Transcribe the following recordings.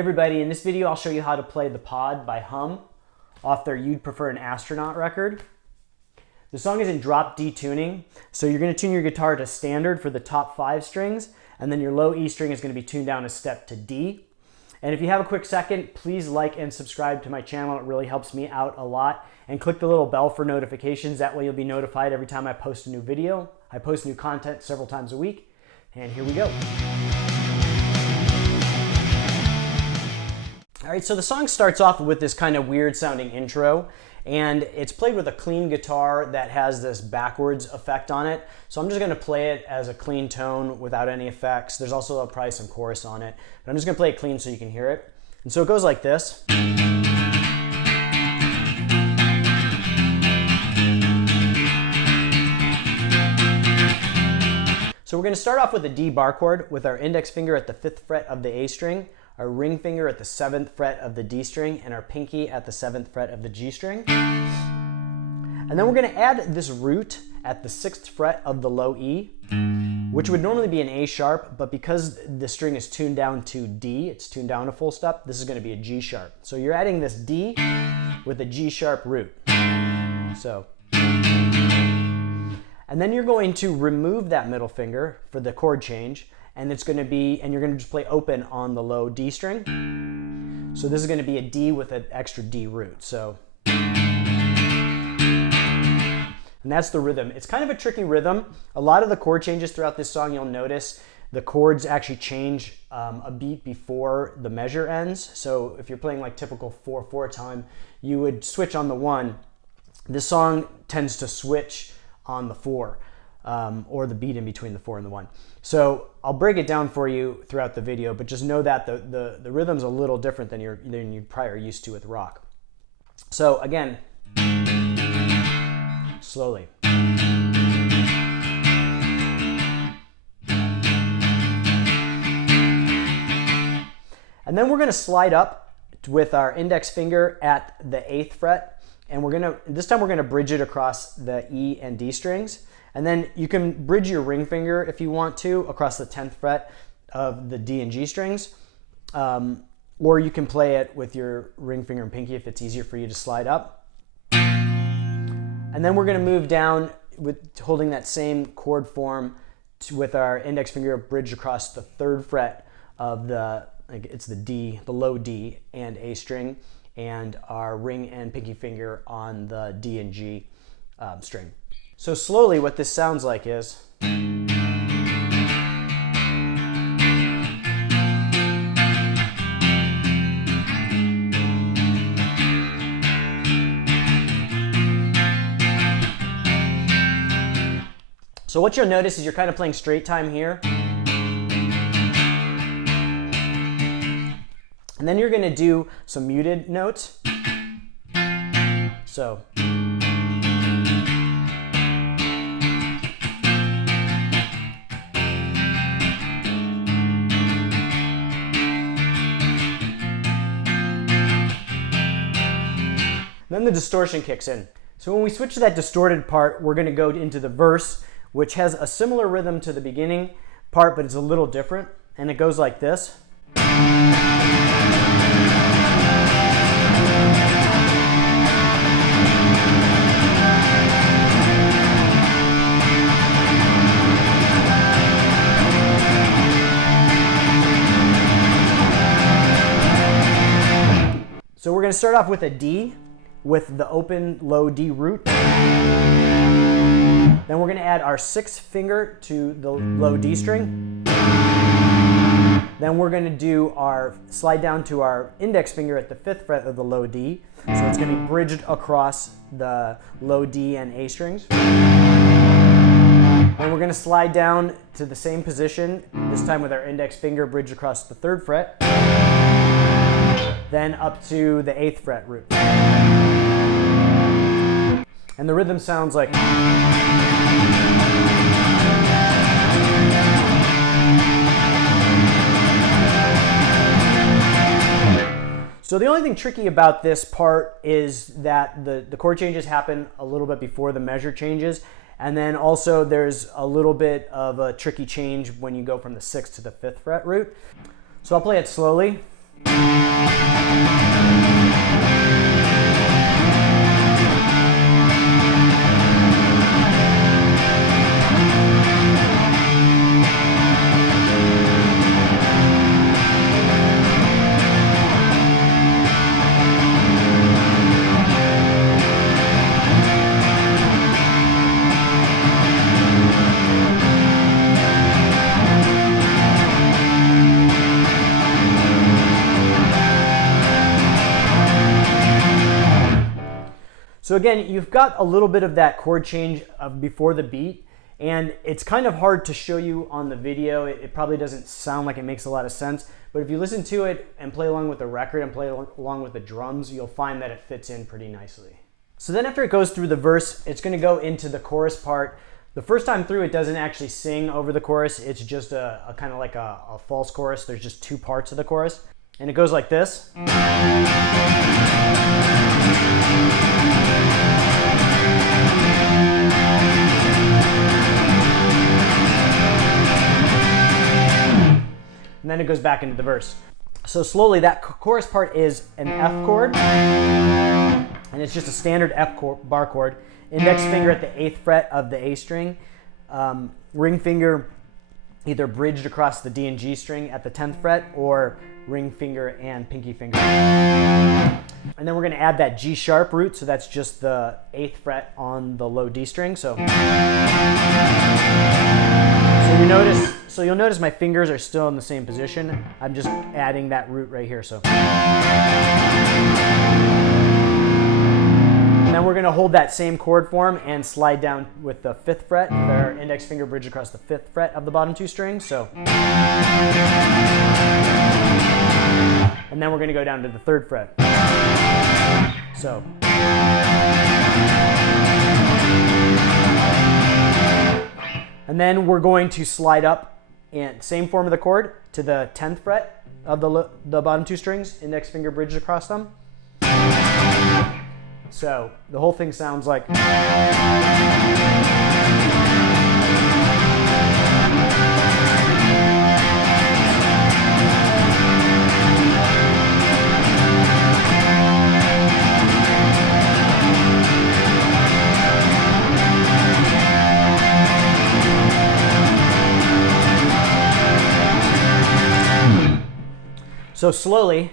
everybody, in this video I'll show you how to play The Pod by Hum off their You'd Prefer an Astronaut record. The song is in drop D tuning, so you're going to tune your guitar to standard for the top 5 strings, and then your low E string is going to be tuned down a step to D. And if you have a quick second, please like and subscribe to my channel. It really helps me out a lot. And click the little bell for notifications. That way you'll be notified every time I post a new video. I post new content several times a week. And here we go. All right, so the song starts off with this kind of weird sounding intro, and it's played with a clean guitar that has this backwards effect on it. So I'm just gonna play it as a clean tone without any effects. There's also probably some chorus on it, but I'm just gonna play it clean so you can hear it. And so it goes like this. So we're gonna start off with a D bar chord with our index finger at the 5th fret of the A string, our ring finger at the 7th fret of the D string, and our pinky at the 7th fret of the G string. And then we're going to add this root at the 6th fret of the low E, which would normally be an A sharp, but because the string is tuned down to D, it's tuned down a full step, this is going to be a G sharp. So you're adding this D with a G sharp root. So, and then you're going to remove that middle finger for the chord change, and it's going to be, and you're going to just play open on the low D string. So this is going to be a D with an extra D root. So, and that's the rhythm. It's kind of a tricky rhythm. A lot of the chord changes throughout this song, you'll notice the chords actually change a beat before the measure ends. So if you're playing like typical 4/4 time, you would switch on the 1. This song tends to switch on the 4. Or the beat in between the 4 and the 1. So I'll break it down for you throughout the video, but just know that the rhythm's a little different than you probably are used to with rock. So again, slowly. And then we're going to slide up with our index finger at the 8th fret, and this time we're going to bridge it across the E and D strings. And then you can bridge your ring finger if you want to across the 10th fret of the D and G strings. Or you can play it with your ring finger and pinky if it's easier for you to slide up. And then we're going to move down with holding that same chord form with our index finger bridged across the 3rd fret of it's the D, the low D and A string, and our ring and pinky finger on the D and G string. So slowly what this sounds like is, so what you'll notice is you're kind of playing straight time here. And then you're going to do some muted notes. So. Then the distortion kicks in. So when we switch to that distorted part, we're going to go into the verse, which has a similar rhythm to the beginning part, but it's a little different. And it goes like this. So we're going to start off with a D with the open low D root. Then we're going to add our 6th finger to the low D string. Then we're going to do our slide down to our index finger at the 5th fret of the low D. So it's going to be bridged across the low D and A strings. Then we're going to slide down to the same position, this time with our index finger bridged across the 3rd fret. Then up to the 8th fret root. And the rhythm sounds like. So the only thing tricky about this part is that the chord changes happen a little bit before the measure changes, And then also there's a little bit of a tricky change when you go from the 6th to the 5th fret root. So I'll play it slowly. So again, you've got a little bit of that chord change before the beat, and it's kind of hard to show you on the video. It probably doesn't sound like it makes a lot of sense, but if you listen to it and play along with the record and play along with the drums, you'll find that it fits in pretty nicely. So then after it goes through the verse, it's going to go into the chorus part. The first time through, it doesn't actually sing over the chorus. It's just a kind of like a false chorus. There's just two parts of the chorus, and it goes like this. And then it goes back into the verse. So slowly, that chorus part is an F chord, and it's just a standard bar chord. Index finger at the 8th fret of the A string, ring finger either bridged across the D and G string at the 10th fret, or ring finger and pinky finger. And then we're going to add that G sharp root, so that's just the 8th fret on the low D string. So you'll notice my fingers are still in the same position. I'm just adding that root right here. So. And then we're going to hold that same chord form and slide down with the 5th fret, with our index finger bridge across the 5th fret of the bottom two strings. So. And then we're going to go down to the 3rd fret. So. And then we're going to slide up in same form of the chord to the 10th fret of the bottom two strings, index finger bridged across them. So the whole thing sounds like. So slowly.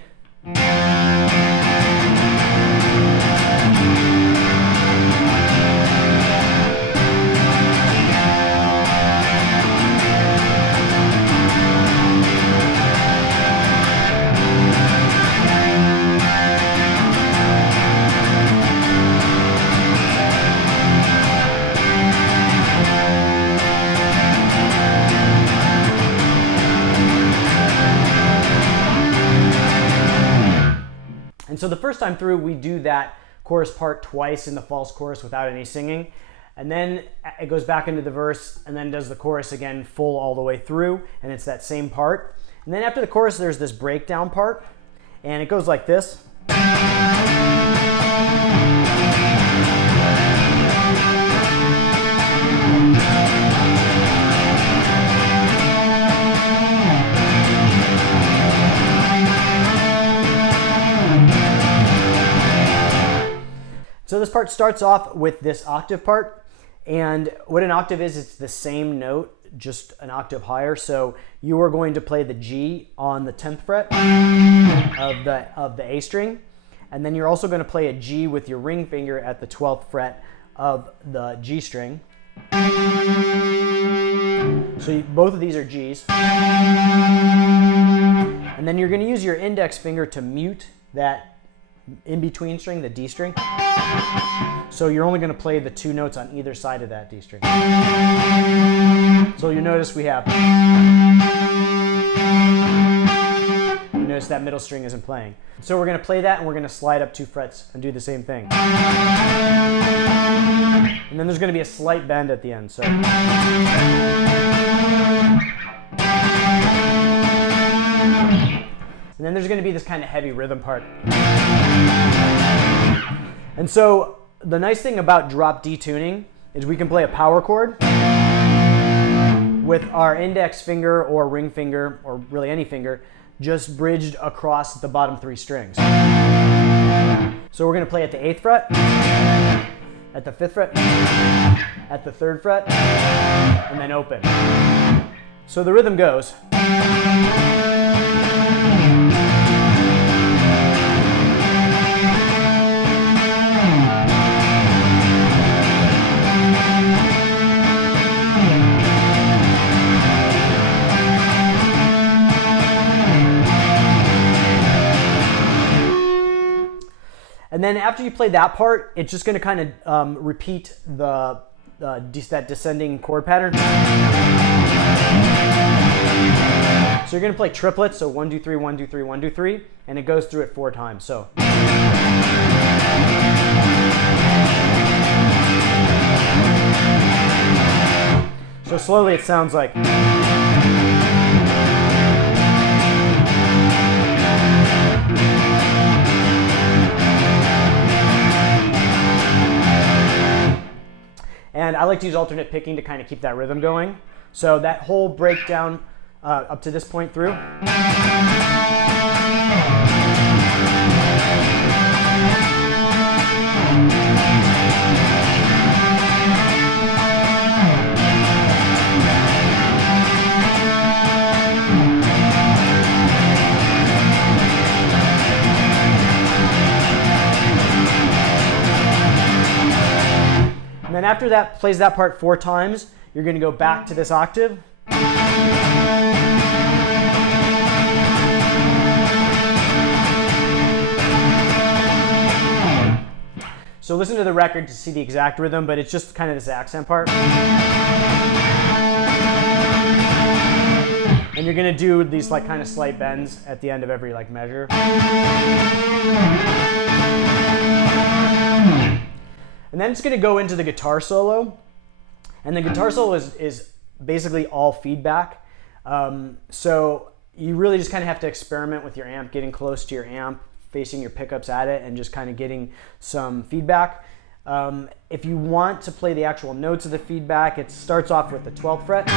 And so the first time through, we do that chorus part twice in the false chorus without any singing. And then it goes back into the verse and then does the chorus again full all the way through. And it's that same part. And then after the chorus, there's this breakdown part. And it goes like this. So this part starts off with this octave part, and what an octave is, it's the same note, just an octave higher. So you are going to play the G on the 10th fret of the A string, and then you're also going to play a G with your ring finger at the 12th fret of the G string. So both of these are Gs. And then you're going to use your index finger to mute that in-between string, the D string. So you're only going to play the two notes on either side of that D string. So you notice we have. You notice that middle string isn't playing. So we're going to play that and we're going to slide up 2 frets and do the same thing. And then there's going to be a slight bend at the end. So. And then there's going to be this kind of heavy rhythm part. And so the nice thing about drop D tuning is we can play a power chord with our index finger or ring finger, or really any finger, just bridged across the bottom 3 strings. So we're going to play at the 8th fret, at the 5th fret, at the 3rd fret, and then open. So the rhythm goes. And then after you play that part, it's just going to kind of repeat that descending chord pattern. So you're going to play triplets, so 1, 2, 3, 1, 2, 3, 1, 2, 3, and it goes through it 4 times. So. So slowly it sounds like. And I like to use alternate picking to kind of keep that rhythm going. So that whole breakdown up to this point through. And then after that, plays that part 4 times, you're going to go back to this octave. So listen to the record to see the exact rhythm, but it's just kind of this accent part. And you're going to do these like kind of slight bends at the end of every like measure. And then it's going to go into the guitar solo. And the guitar solo is basically all feedback. So you really just kind of have to experiment with your amp, getting close to your amp, facing your pickups at it, and just kind of getting some feedback. If you want to play the actual notes of the feedback, it starts off with the 12th fret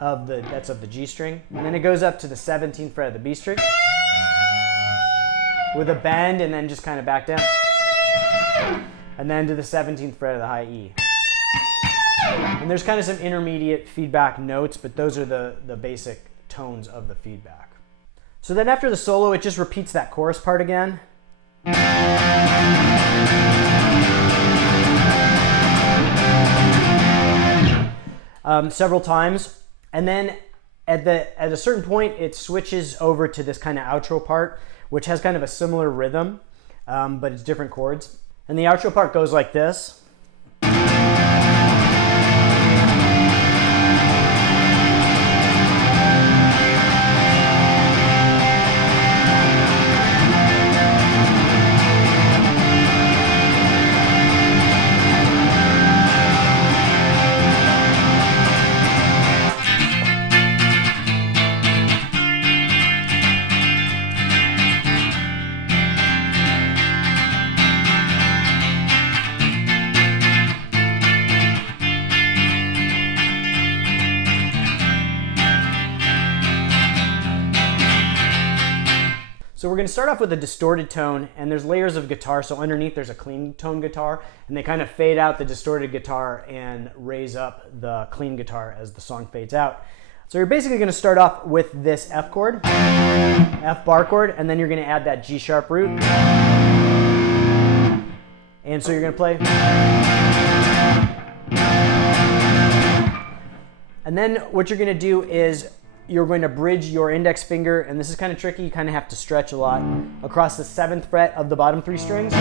of the G string. And then it goes up to the 17th fret of the B string with a bend, and then just kind of back down. And then to the 17th fret of the high E. And there's kind of some intermediate feedback notes, but those are the basic tones of the feedback. So then after the solo, it just repeats that chorus part again. Several times. And then at a certain point, it switches over to this kind of outro part, which has kind of a similar rhythm, but it's different chords. And the outro part goes like this. So we're going to start off with a distorted tone, and there's layers of guitar. So underneath there's a clean tone guitar, and they kind of fade out the distorted guitar and raise up the clean guitar as the song fades out. So you're basically going to start off with this F chord, F bar chord, and then you're going to add that G sharp root. And so you're going to play. And then what you're going to do is you're going to bridge your index finger, and this is kind of tricky, you kind of have to stretch a lot, across the 7th fret of the bottom 3 strings.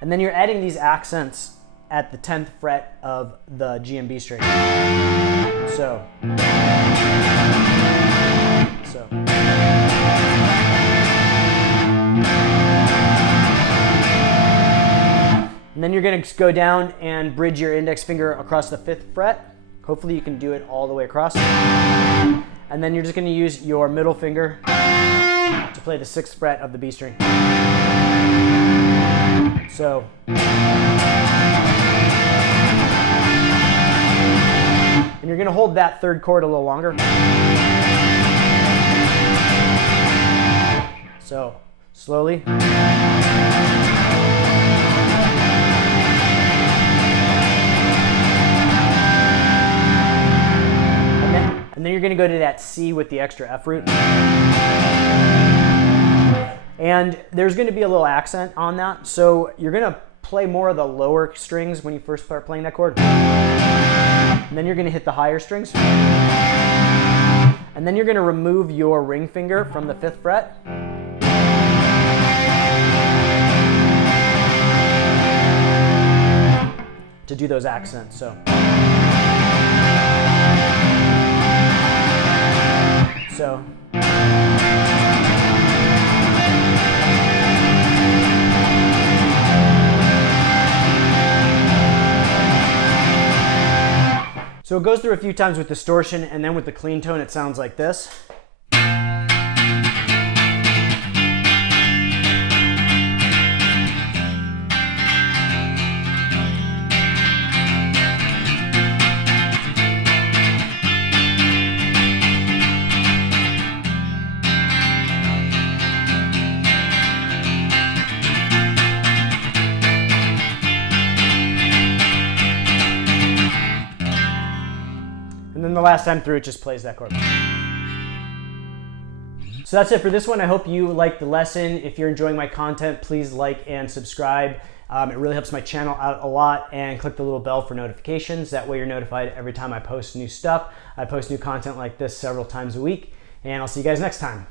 And then you're adding these accents at the 10th fret of the G and B string. So. And then you're going to go down and bridge your index finger across the 5th fret. Hopefully you can do it all the way across. And then you're just going to use your middle finger to play the 6th fret of the B string. So. And you're going to hold that third chord a little longer. So, slowly. And then you're going to go to that C with the extra F root. And there's going to be a little accent on that. So you're going to play more of the lower strings when you first start playing that chord. And then you're going to hit the higher strings. And then you're going to remove your ring finger from the 5th fret. To do those accents. So So it goes through a few times with distortion, and then with the clean tone it sounds like this. And then the last time through, it just plays that chord. So that's it for this one. I hope you liked the lesson. If you're enjoying my content, please like and subscribe. It really helps my channel out a lot, and click the little bell for notifications. That way you're notified every time I post new stuff. I post new content like this several times a week, and I'll see you guys next time.